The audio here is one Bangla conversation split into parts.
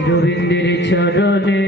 আমি গোবিন্দের চরণে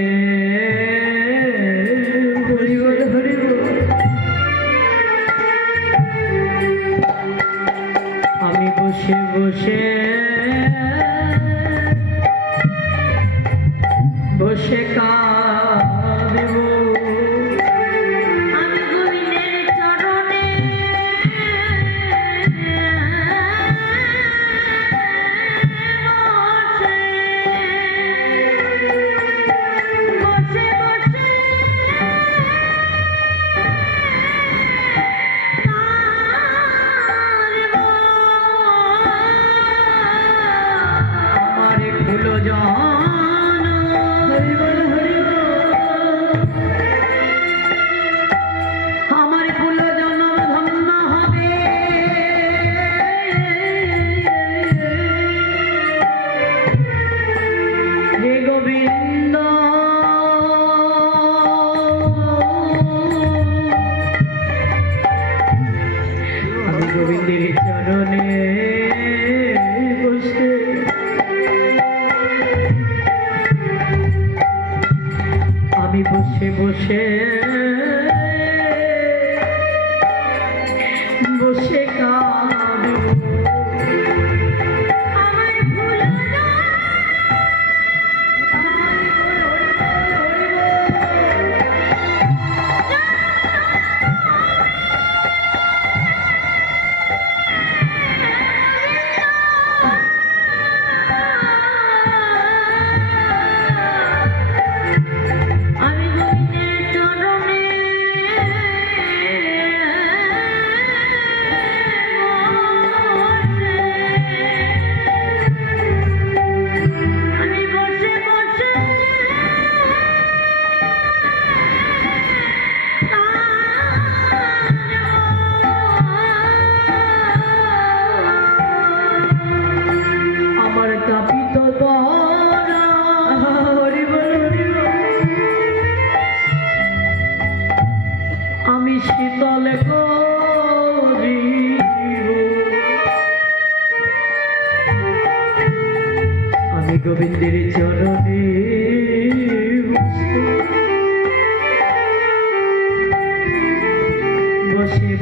আমি বসে বসে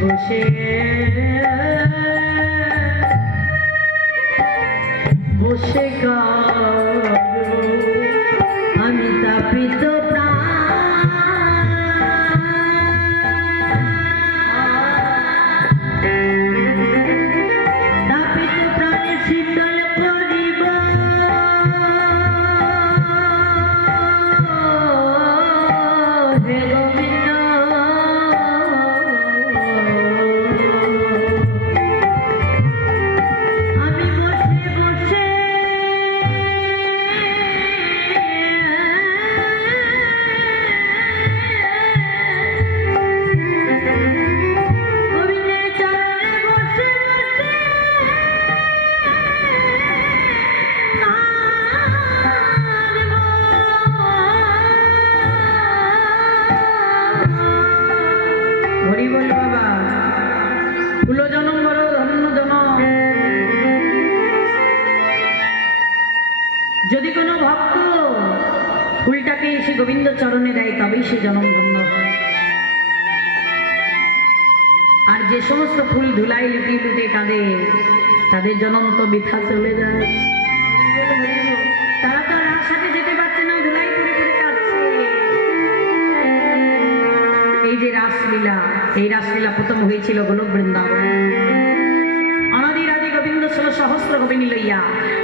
বসে তবেই সে জনম ধন্য হয়। আর যে সমস্ত ফুল ধুলাই লুটিয়ে লুটিয়ে কাঁদে, তাদের জনম তো বৃথা চলে যায়। এই যে রাসলীলা, এই রাসলীলা প্রথম হয়েছিল গোলক বৃন্দাবন অনাদি রাজি গোবিন্দ ষোল সহস্র গোবিনী লইয়া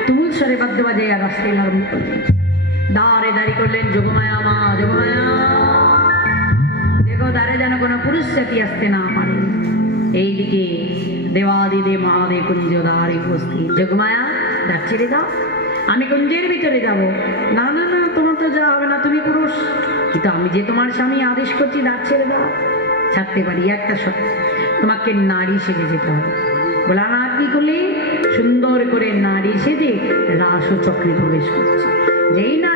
তুমুল স্বরে বাদ্য বাজাইয়া রাসলীলা আরম্ভ দাঁড়ি করলেন যোগমায়া মা যোগমায়া দেখো দাঁড়ে যেন কোনো পুরুষ জাতি আসতে না পারে। এইদিকে দেবাদিদে মহাদে কুঞ্জ দ্বারে উপস্থিত যোগমায়া দ্বার ছেড়ে দাও। আমি কুঞ্জের ভিতরে যাব। না না না, তোমার তো যা হবে না, তুমি পুরুষ। কিন্তু আমি যে তোমার স্বামী আদেশ করছি দ্বার ছেড়ে দাও। ছাড়তে পারি, একটা সত্য তোমাকে নারী সেজে যেতে হবে। ভোলানাথ কি করলে? সুন্দর করে নারী সেজে রাস ও চক্রে প্রবেশ করছে। যেই না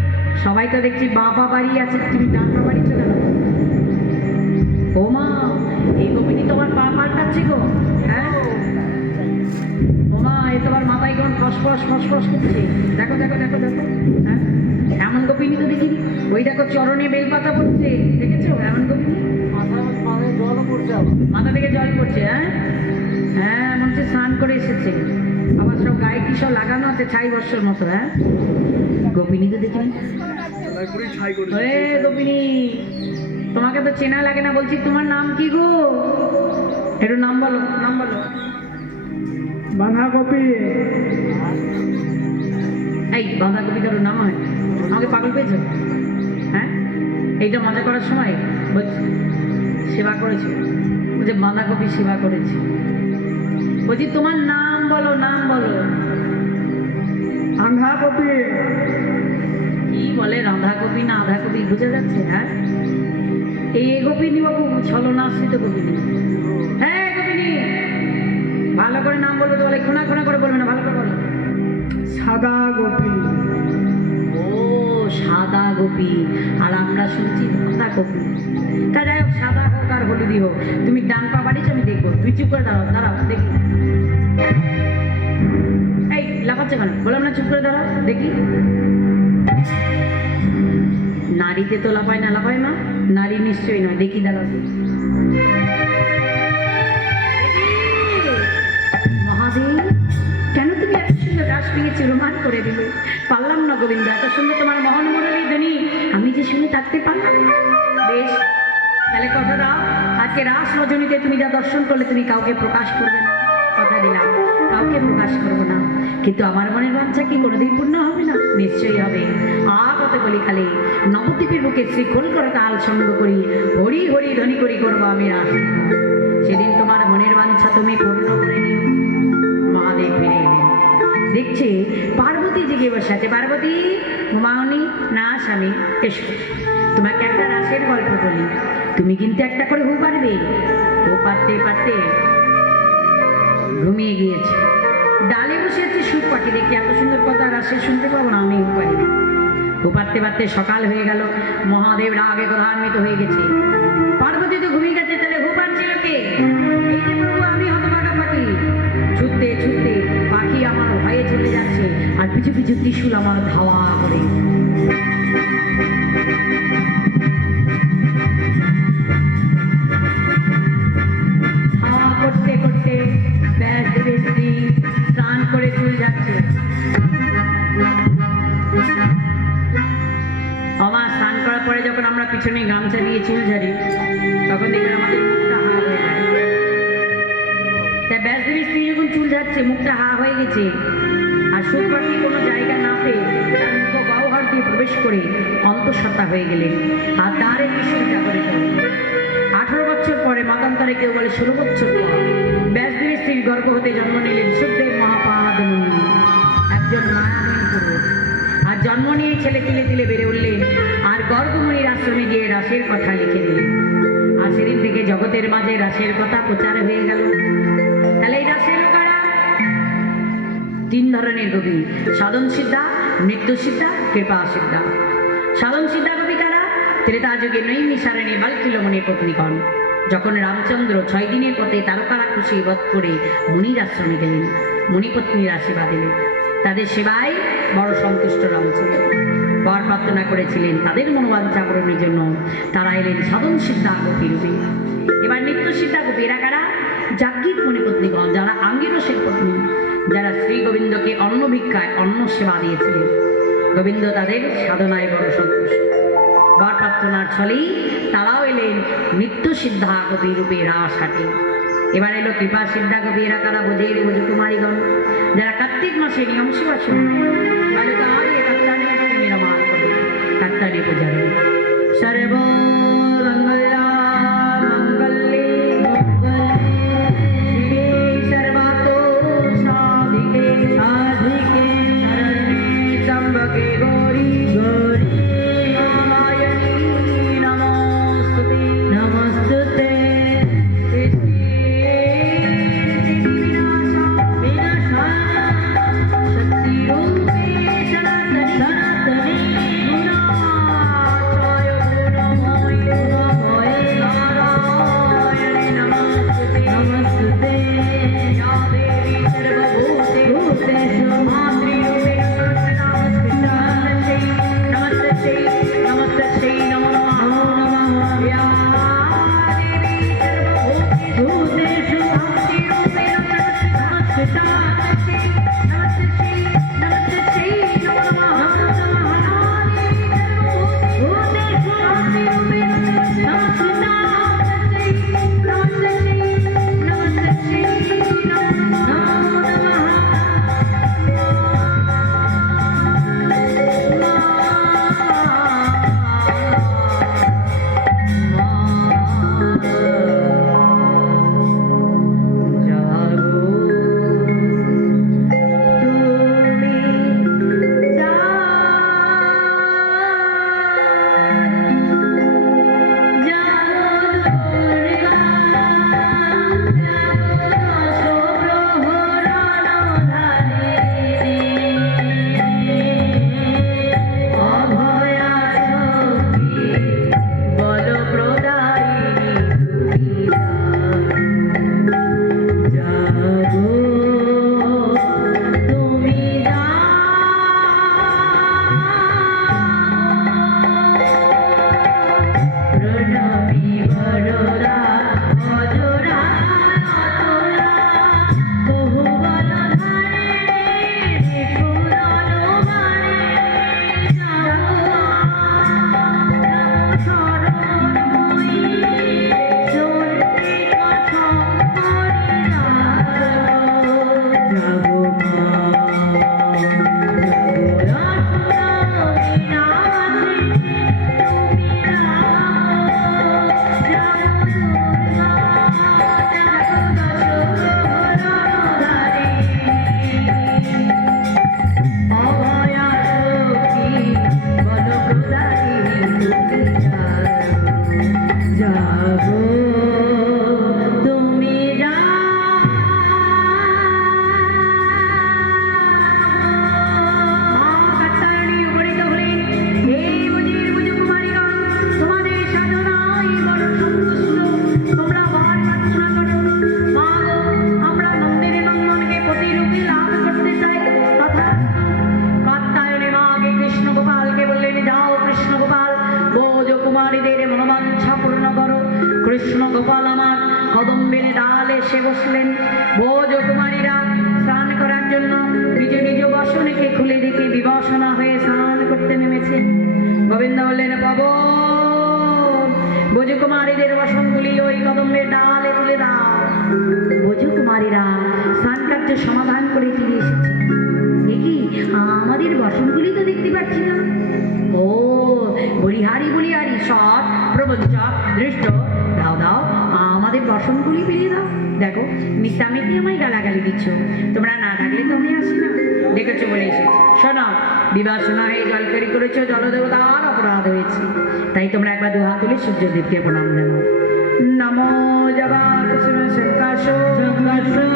সবাই তো দেখছি বাবা বাড়ি আছে তুমি পা বাড়ি চলে গেল ও মা এই গোপিনী তোমার পা পাল্টাচ্ছে গো। হ্যাঁ? ও মা এ তোমার মাথায় কেমন ফসফস ফসফস করছে। দেখো দেখো দেখো দেখো। হ্যাঁ? এমন গোপিনী তো দেখিনি। ওই দেখো চরণে বেলপাতা পড়ছে। দেখেছ? এমন গোপিনী? মাথা থেকে জল পড়ছে হ্যাঁ? হ্যাঁ মনে হচ্ছে স্নান করে এসেছে। সব গায়ে কি সব লাগানো আছে ছাই বর্ষর মতো হ্যাঁ? গোপিনী তো দেখিনি? গোপিনী তোমাকে তো চেনা লাগে না বলছি তোমার নাম কি গো? একটু নাম বলো নাম বলো। বাঁধাকপি। এই বাঁধাকপি কারোর নাম হয়? আমাকে পাগল পেয়েছ? হ্যাঁ? এইটা মজা করার সময় বলছি সেবা করেছ। বলছে বাঁধাকপি সেবা করেছি। বলছি তোমার নাম বলো নাম বলো। বাঁধাকপি কি বলে রাঁধাকপি না আধাকপি বুঝে যাচ্ছে হ্যাঁ? এই গোপিনী বাবু ছলনাশ্রিত গোপিনী। হ্যাঁ গোপিনী। ভালো করে নাম বলব তো বলে খোনা খোনা করে বলবে না ভালো করে বলো। সাদা কপি ও সাদা গোপী। আর আমরা শুনছি সাদা গোপী। তা যাই হোক সাদা হোক আর হলুদি হোক। তুমি ডান পা বাড়িছ আমি দেখব। তুই চুপ করে দাঁড়াও দাঁড়াও দেখি এই, লাফাচ্ছে কেন? বললাম না, চুপ করে দেখি। নারীতে তো লাফায় না, লাফায় নারী নিশ্চয়ই নয়, দেখি তুমি করে পারলাম এত সুন্দর তোমার মহান আমি যে শুনে বেশ, তাহলে কথা তুমি যা দর্শন করলে, তুমি কাউকে প্রকাশ করবে না। দিলাম কাউকে প্রকাশ করব না। কিন্তু আমার মনের বাঞ্ছা কি কোনোদিন পূর্ণ হবে না? নিশ্চয়ই হবে। আগত বলি খালি, নবদ্বীপের বুকে শ্রীখোল করে তাল সঙ্গ করি, হরি হরি ধ্বনি করি করব আমি রাস সেদিন তোমার মনের বাঞ্ছা তুমি পূর্ণ করে নিও। মহাদেব ফিরে এলেন দেখছে, পার্বতী জেগে বসে আছে। পার্বতী, ঘুমাওনি? না স্বামী, এসো। তোমাকে একটা রাসের গল্প বলি। তুমি কিন্তু একটা করে হু পারবে। ও পারতে পারতে ঘুমিয়ে গিয়েছে। ডালে বসে আছে সুখ পাখি দেখি এত সুন্দর কথা রাসের শুনতে পাবো না, আমি হু পারি না হু পারতে সকাল হয়ে গেল, মহাদেব রাগে ক্রধান্বিত হয়ে গেছে। পার্বতী তো ঘুমিয়ে গেছে, তাহলে হু পারছিল কে? আমি পাখি। ছুটতে ছুটতে পাখি আমার ভয়ে চলে যাচ্ছে, আর পিছু পিছু ত্রিশুল আমার ধাওয়া করে। পিছনে গামছা দিয়ে চুল ঝাড়ি তখন দেখবেন আমাদের মুখটা হা হয়ে যায় স্ত্রী যখন চুল ঝাড়ছে, মুখটা হা হয়ে গেছে। আর কোনো জায়গা না পেয়ে তার প্রবেশ করে হয়ে গেলেন। আর তার বিষয়টা করে আঠারো বছর পরে মাতান্তরে কেউ বলে ষোলো বছর পর ব্যাসদেবীর স্ত্রীর গর্ভ হতে জন্ম নিলেন সুখদেব মহাপাদ একজন পুরুষ। আর জন্ম নিয়ে ছেলে তিলে তিলে বেড়ে উঠলেন রাসের কথা লিখে আর সেদিন থেকে জগতের মাঝে রাসের কথা প্রচার হয়ে গেল। তাহলে এই রাসের কারা? তিন ধরনের কবি। সাধন সিদ্ধা, মৃত্যু সিদ্ধা, কৃপা সিদ্ধা। সাধন সিদ্ধা কবি কারা? ত্রেতা যুগে নৈমি সারণী বালকিলমণির পত্নীগণ। যখন রামচন্দ্র ছয় দিনের পথে তারকারা খুশি বধ করে মুনির আশ্রমে গেলেন, মুনিপত্নীর আশীর্বাদ। দিলেন তাদের সেবায় বড় সন্তুষ্ট রামচন্দ্র বর প্রার্থনা করেছিলেন তাদের মনোবাঞ্ছা পূরণের জন্য। তারা এলেন সাধন সিদ্ধা গোপী রূপে। এবার নিত্য সিদ্ধা গোপী এরা কারা? যাজ্ঞিক মণিপত্নীগণ যারা আঙ্গিরসের পত্নী, যারা শ্রী গোবিন্দকে অন্ন ভিক্ষায় অন্ন সেবা দিয়েছিলেন। গোবিন্দ তাদের সাধনায় বড় সন্তুষ্ট। বর প্রার্থনার ছলেই তারাও এলেন নিত্য সিদ্ধা কবি রূপে রাস হাটে। এবার এলো কৃপা সিদ্ধা কবি এরা কারা? বোঝের বোঝ কুমারীগণ। যারা কার্তিক মাসে নিয়ম সেবা শুনে বালুকা আগে কৃষ্ণ গোপাল আমার কদম্বের ডালে এসে বসলেন। ভোজ কুমারীরা, স্নান করার জন্য নিজ নিজ বসনেকে খুলে দিতে বিবসনা হয়ে স্নান করতে নেমেছে। গোবিন্দ বললেন পবন ভোজ কুমারীদের বসনগুলি ওই কদম্বের ডালে তুলে দাও। ভোজ কুমারীরা, স্নান কার্যের সমাধান করে ফিরে এসেছে। দেখি, আমাদের বসনগুলি তো প্রবঞ্চ দৃষ্ট। দাও দাও। আমাদের বসনগুলি ফিরিয়ে দাও দেখো, মিথ্যা আমায় গালাগালি দিচ্ছ। তোমরা না ডাকলে তো আমি আসি না। দেখেছ বলে এসেছি। শোনো, বিবাসনা হয়ে জলকারি করেছ, জলদেবতার অপরাধ হয়েছে। তাই তোমরা একবার দু হাত তুলে সূর্যদেবকে প্রণাম জানাও। নমো জবা শঙ্কাশ শঙ্কাশ